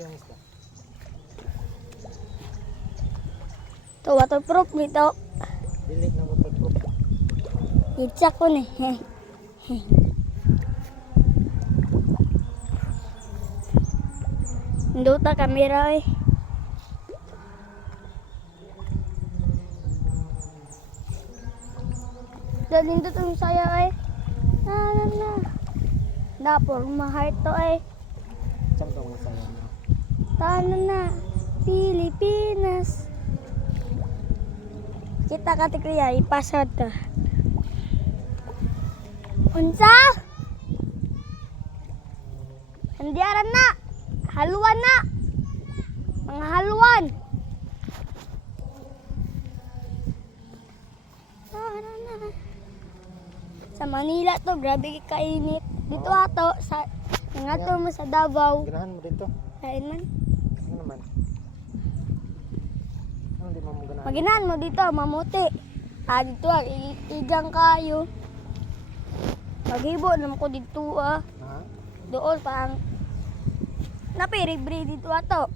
yung isda. Ito, waterproof nito. Dili na waterproof. Itsak ko ni. Induta kamera eh. Dalhin to yung saya eh. Na. Dapor, mahal to eh. Saan ka mga saya mo? Tanan na. Pilipinas. Kita ka tikriya, ipasad ka. Unsa? Andiaran na. Haluan na. Mga haluan. Sa Manila to, grabe kainit. Dito ato, sa nangato mo sa Davao. Ganahan mo dito. Kain man. Ano naman? Ano di mo ganahan? Paginahan mo dito, mamuti. Dito igang kayo. Maghibo naman ko dito Ha? Doon parang napiribri dito ato.